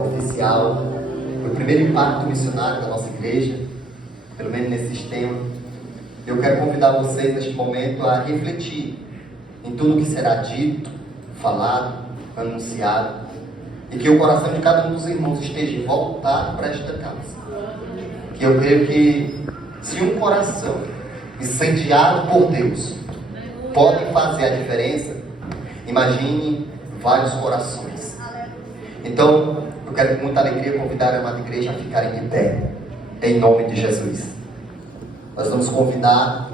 oficial, foi o primeiro impacto missionário da nossa igreja, pelo menos nesse sistema. Eu quero convidar vocês neste momento a refletir em tudo que será dito, falado, anunciado, e que o coração de cada um dos irmãos esteja voltado para esta casa. Que eu creio que se um coração incendiado por Deus pode fazer a diferença, imagine vários corações. Então, eu quero com muita alegria convidar a amada igreja a ficarem de pé, em nome de Jesus. Nós vamos convidar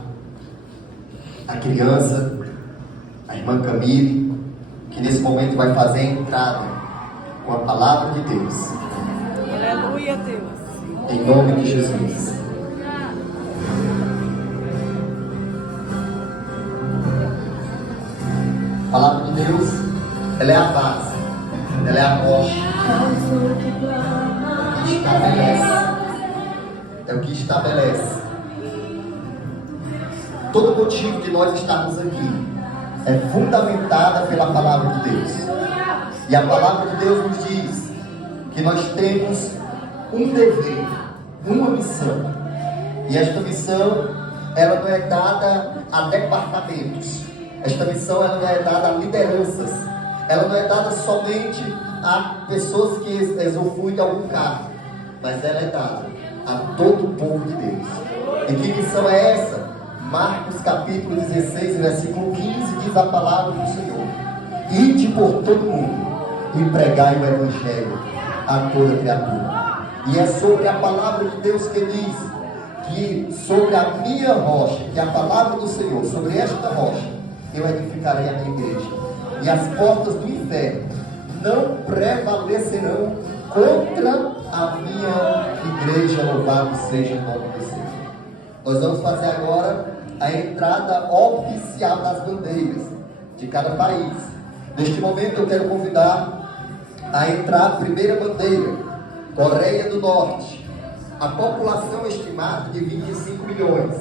a criança, a irmã Camille, que nesse momento vai fazer a entrada com a palavra de Deus. Aleluia, Deus. Em nome de Jesus. A palavra de Deus, ela é a base, ela é a rocha que estabelece. É o que estabelece. Todo motivo de nós estarmos aqui é fundamentada pela palavra de Deus. E a palavra de Deus nos diz que nós temos um dever, uma missão. E esta missão, ela não é dada a departamentos. Esta missão, ela não é dada a lideranças. Ela não é dada somente a pessoas que usufruem de algum cargo. Mas ela é dada a todo o povo de Deus. E que missão é essa? Marcos capítulo 16, versículo 15, diz a palavra do Senhor: ide por todo mundo e pregai o evangelho a toda criatura. E é sobre a palavra de Deus que diz que sobre a minha rocha, que é a palavra do Senhor, sobre esta rocha eu edificarei a minha igreja, e as portas do inferno não prevalecerão contra a minha igreja. Louvado seja o nome do Senhor. Nós vamos fazer agora a entrada oficial das bandeiras de cada país. Neste momento eu quero convidar a entrar a primeira bandeira, Coreia do Norte. A população estimada de 25 milhões.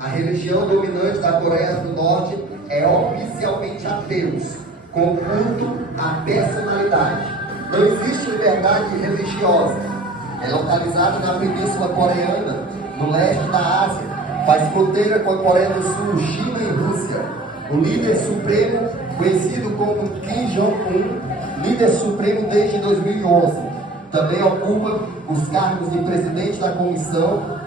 A religião dominante da Coreia do Norte é oficialmente ateus, com culto à personalidade. Não existe liberdade religiosa. É localizada na Península Coreana, no leste da Ásia. Faz fronteira com a Coreia do Sul, China e Rússia. O líder supremo, conhecido como Kim Jong-un, líder supremo desde 2011. Também ocupa os cargos de presidente da Comissão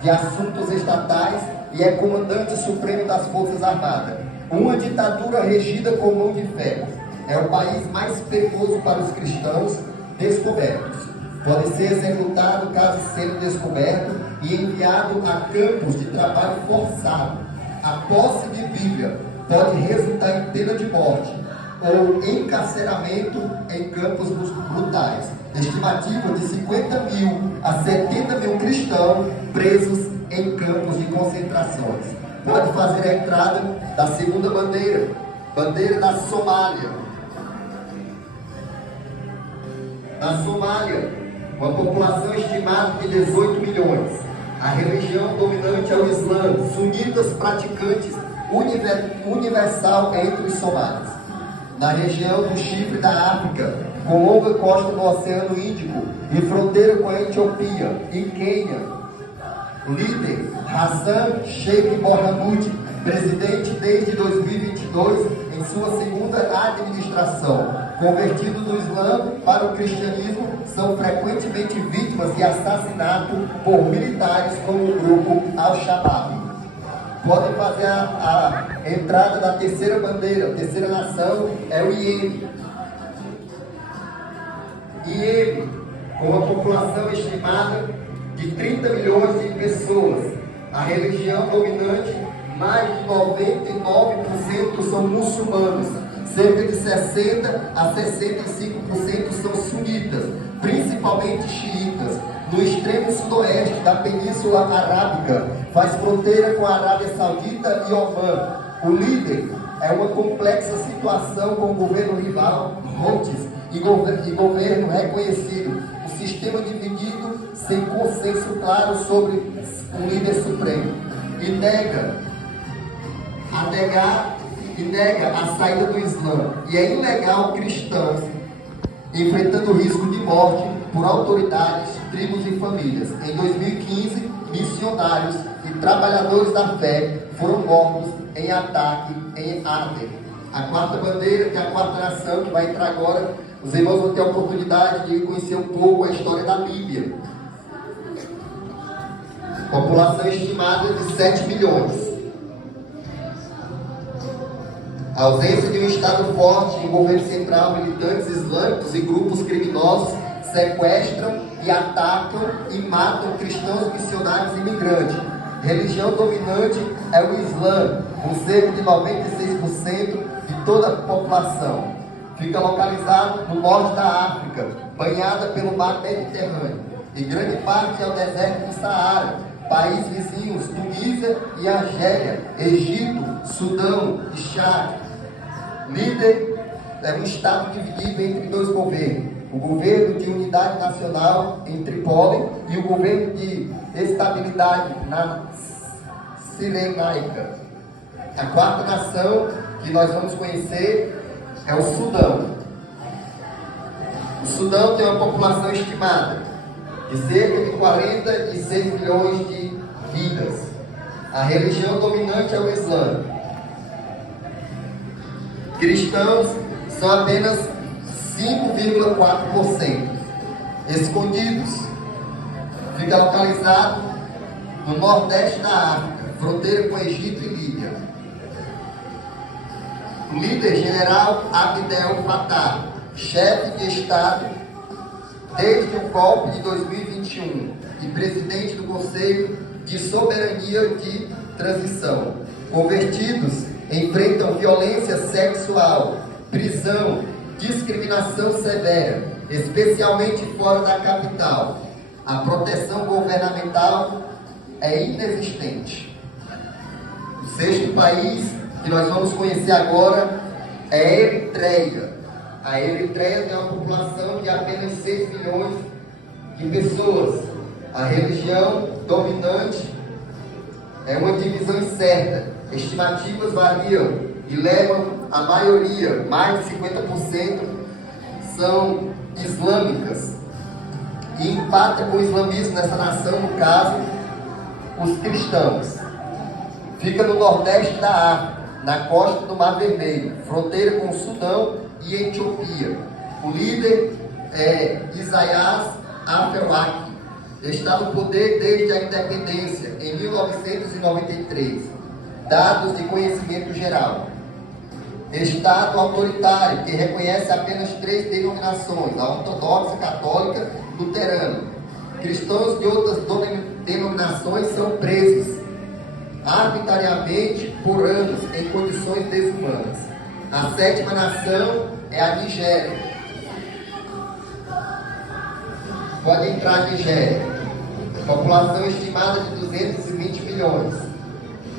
de Assuntos Estatais e é comandante supremo das Forças Armadas. Uma ditadura regida com mão de ferro. É o país mais perigoso para os cristãos descobertos. Pode ser executado caso seja descoberto e enviado a campos de trabalho forçado. A posse de Bíblia pode resultar em pena de morte ou encarceramento em campos brutais. Estimativa de 50 mil a 70 mil cristãos presos em campos de concentrações. Pode fazer a entrada da segunda bandeira, bandeira da Somália. Na Somália, uma população estimada de 18 milhões. A religião dominante é o Islã, sunitas praticantes universal entre os somalis. Na região do Chipre da África, com longa costa no Oceano Índico e fronteira com a Etiópia e Quênia. Líder Hassan Sheikh Mohamud, presidente desde 2022 em sua segunda administração. Convertido do Islã para o cristianismo, são frequentemente vítimas de assassinato por militares como o grupo Al-Shabaab. Podem fazer a entrada da terceira bandeira. A terceira nação é o Iêmen. Iêmen, com uma população estimada de 30 milhões de pessoas. A religião dominante, mais de 99% são muçulmanos. Cerca de 60 a 65% são sunitas, principalmente xiitas. No extremo sudoeste da Península Arábica, faz fronteira com a Arábia Saudita e Omã. O líder é uma complexa situação com o governo rival, Houthis, e governo reconhecido. O sistema dividido, sem consenso claro sobre o líder supremo. E nega a saída do Islã. E é ilegal cristãos enfrentando o risco de morte por autoridades, tribos e famílias. Em 2015, missionários e trabalhadores da fé foram mortos em ataque em Arden. A quarta bandeira, que é a quarta nação, que vai entrar agora, os irmãos vão ter a oportunidade de conhecer um pouco a história da Líbia. População estimada de 7 milhões. A ausência de um Estado forte em governo central, militantes islâmicos e grupos criminosos sequestram e atacam e matam cristãos, missionários e imigrantes. Religião dominante é o Islã, com cerca de 96% de toda a população. Fica localizado no norte da África, banhada pelo mar Mediterrâneo, e grande parte é o deserto do Saara. Países vizinhos, Tunísia e Argélia, Egito, Sudão e Chad. Líder é um estado dividido entre dois governos: o governo de unidade nacional em Trípoli e o governo de estabilidade na Cirenaica. A quarta nação que nós vamos conhecer é o Sudão. O Sudão tem uma população estimada de cerca de 46 milhões de vidas. A religião dominante é o Islã. Cristãos são apenas 5,4%. Escondidos. Fica localizado no nordeste da África, fronteira com Egito e Líbia. O líder general Abdel Fattah, chefe de Estado desde o golpe de 2021 e presidente do Conselho de Soberania de Transição. Convertidos enfrentam violência sexual, prisão, discriminação severa, especialmente fora da capital. A proteção governamental é inexistente. O sexto país que nós vamos conhecer agora é a Eritreia. A Eritreia tem uma população de apenas 6 milhões de pessoas. A religião dominante é uma divisão incerta. Estimativas variam e levam a maioria, mais de 50%, são islâmicas. E empata com o islamismo nessa nação, no caso, os cristãos. Fica no nordeste da África, na costa do Mar Vermelho, fronteira com o Sudão e Etiópia. O líder é Isaias Afewerki. Está no poder desde a independência, em 1993. Dados de conhecimento geral. Estado autoritário, que reconhece apenas 3 denominações: a ortodoxa, católica e luterana. Cristãos de outras denominações são presos arbitrariamente por anos em condições desumanas. A sétima nação é a Nigéria. Pode entrar a Nigéria. População estimada de 220 milhões.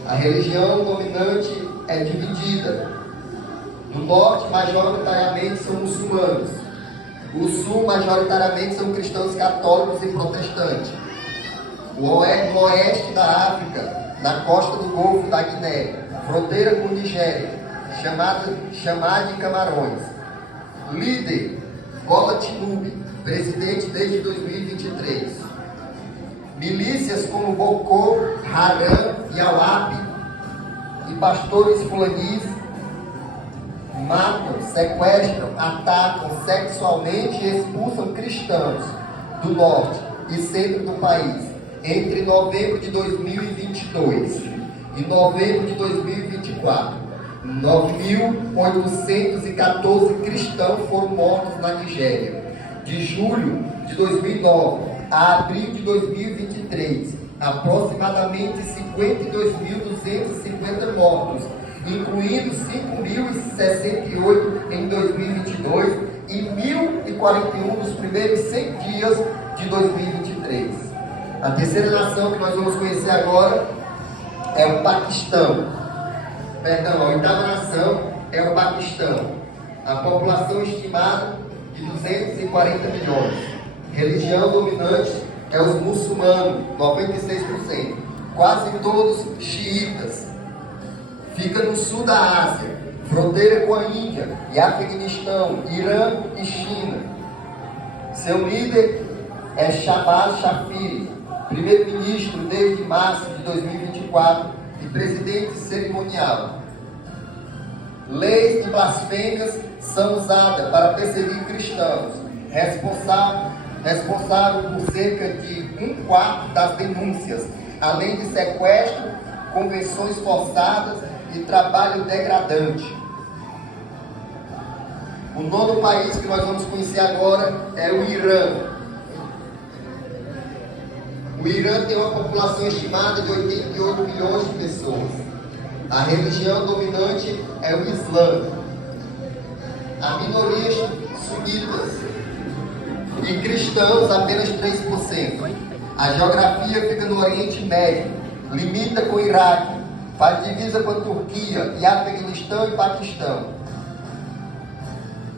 A religião dominante é dividida. No norte, majoritariamente são muçulmanos. O sul, majoritariamente são cristãos católicos e protestantes. No oeste da África, na costa do Golfo da Guiné, fronteira com Nigéria, chamada de Camarões. Líder, Bola Tinubu, presidente desde 2023. Milícias como Boko Haram e Al-Wahab e pastores fulanis matam, sequestram, atacam sexualmente e expulsam cristãos do norte e centro do país entre novembro de 2022 e novembro de 2024. 9.814 cristãos foram mortos na Nigéria. De julho de 2009 a abril de 2023, aproximadamente 52.250 mortos, incluindo 5.068 em 2022 e 1.041 nos primeiros 100 dias de 2023. A terceira nação que nós vamos conhecer agora é o Paquistão. A oitava nação é o Paquistão. A população estimada de 240 milhões. Religião dominante é os muçulmanos, 96%. Quase todos xiitas. Fica no sul da Ásia, fronteira com a Índia e Afeganistão, Irã e China. Seu líder é Shabaz Shafiri, primeiro-ministro desde março de 2024 e presidente cerimonial. Leis de blasfêmias são usadas para perseguir cristãos, responsável por cerca de 1/4 das denúncias, além de sequestro, conversões forçadas e trabalho degradante. O nono país que nós vamos conhecer agora é o Irã. O Irã tem uma população estimada de 88 milhões de pessoas. A religião dominante é o Islã. Há minorias sunitas e cristãos apenas 3%. A geografia fica no Oriente Médio, limita com o Iraque, faz divisa com a Turquia e Afeganistão e Paquistão.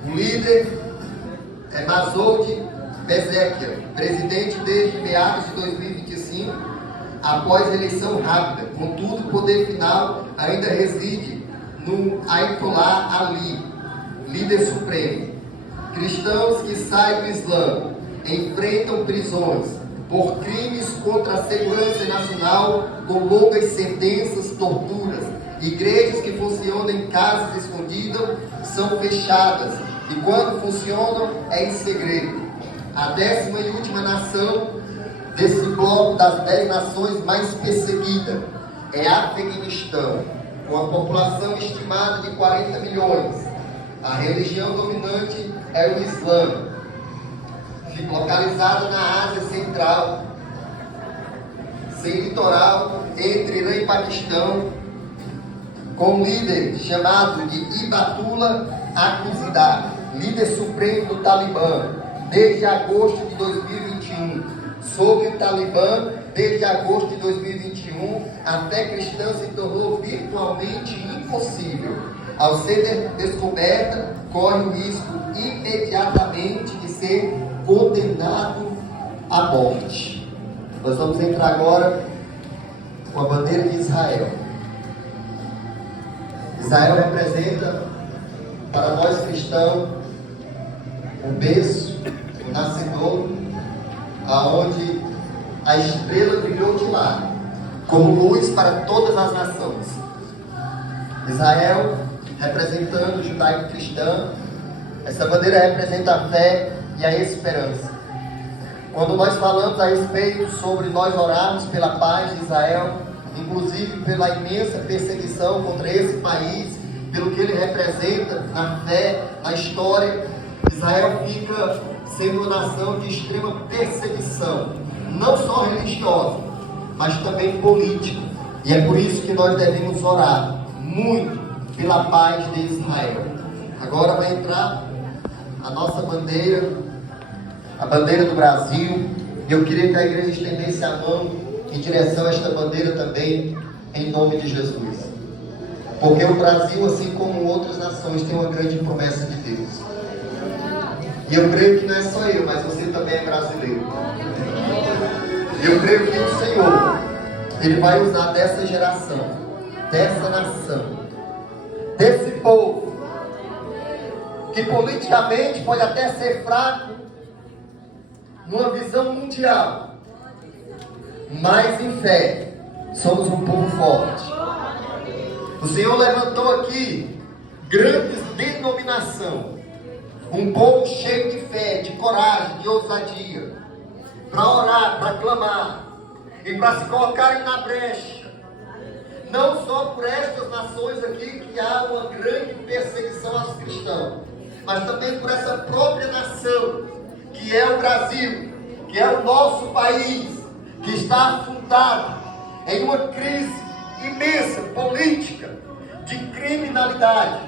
O líder é Masoud Bezekia, presidente desde meados de 2025, após eleição rápida. Contudo, o poder final ainda reside no Ayatollah Ali, líder supremo. Cristãos que saem do Islã enfrentam prisões por crimes contra a segurança nacional, com longas sentenças, torturas. Igrejas que funcionam em casas escondidas são fechadas, e quando funcionam é em segredo. A 10ª e última nação desse bloco das 10 nações mais perseguidas é Afeganistão, com a população estimada de 40 milhões. A religião dominante é o Islã, localizada na Ásia Central, sem litoral, entre Irã e Paquistão, com um líder chamado de Hibatullah Akhundzada, líder supremo do Talibã, desde agosto de 2021. Sob o Talibã, desde agosto de 2021, a fé cristã se tornou virtualmente impossível. Ao ser descoberta, corre o risco imediatamente de ser condenado à morte. Nós vamos entrar agora com a bandeira de Israel. Israel representa, para nós cristãos, o berço, o nascedor, aonde a estrela brilhou de lá, como luz para todas as nações. Israel, representando o judaico-cristão, essa bandeira representa a fé e a esperança. Quando nós falamos a respeito sobre nós orarmos pela paz de Israel, inclusive pela imensa perseguição contra esse país, pelo que ele representa na fé, na história, Israel fica sendo uma nação de extrema perseguição, não só religiosa, mas também política. E é por isso que nós devemos orar muito pela paz de Israel. Agora vai entrar a nossa bandeira, a bandeira do Brasil, e eu queria que a igreja estendesse a mão em direção a esta bandeira também, em nome de Jesus. Porque o Brasil, assim como outras nações, tem uma grande promessa de Deus. E eu creio que não é só eu, mas você também é brasileiro. Eu creio que o Senhor, Ele vai usar dessa geração, dessa nação, desse povo, que politicamente pode até ser fraco, numa visão mundial, mas em fé, somos um povo forte. O Senhor levantou aqui grandes denominações, um povo cheio de fé, de coragem, de ousadia, para orar, para clamar e para se colocarem na brecha, não só por estas nações aqui que há uma grande perseguição aos cristãos, mas também por essa própria nação, que é o Brasil, que é o nosso país, que está afundado em uma crise imensa, política, de criminalidade.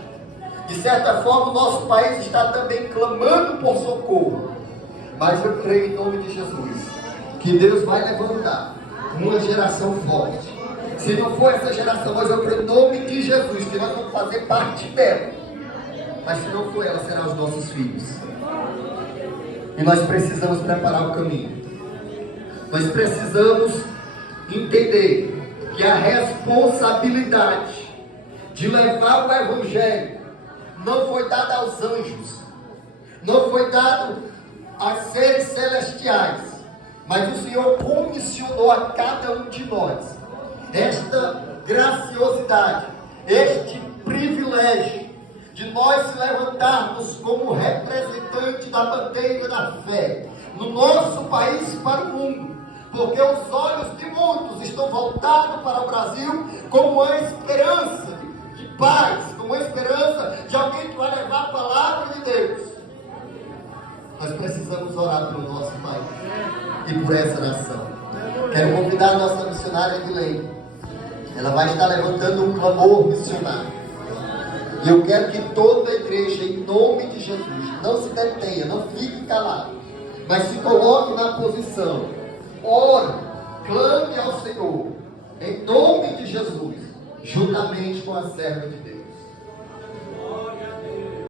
De certa forma, o nosso país está também clamando por socorro. Mas eu creio em nome de Jesus, que Deus vai levantar uma geração forte. Se não for essa geração, mas eu creio em nome de Jesus, que nós vamos fazer parte dela. Mas se não for ela, serão os nossos filhos. E nós precisamos preparar o caminho. Nós precisamos entender que a responsabilidade de levar o Evangelho não foi dada aos anjos, não foi dado aos seres celestiais, mas o Senhor comissionou a cada um de nós esta graciosidade, este privilégio de nós se levantarmos como representante da bandeira da fé no nosso país e para o mundo, porque os olhos de muitos estão voltados para o Brasil como uma esperança de paz, como uma esperança de alguém que vai levar a palavra de Deus. Nós precisamos orar pelo nosso país e por essa nação. Quero convidar a nossa missionária Edilene. Ela vai estar levantando um clamor missionário. E eu quero que toda a igreja, em nome de Jesus, não se detenha, não fique calado, mas se coloque na posição. Ore, clame ao Senhor, em nome de Jesus, juntamente com a serva de Deus.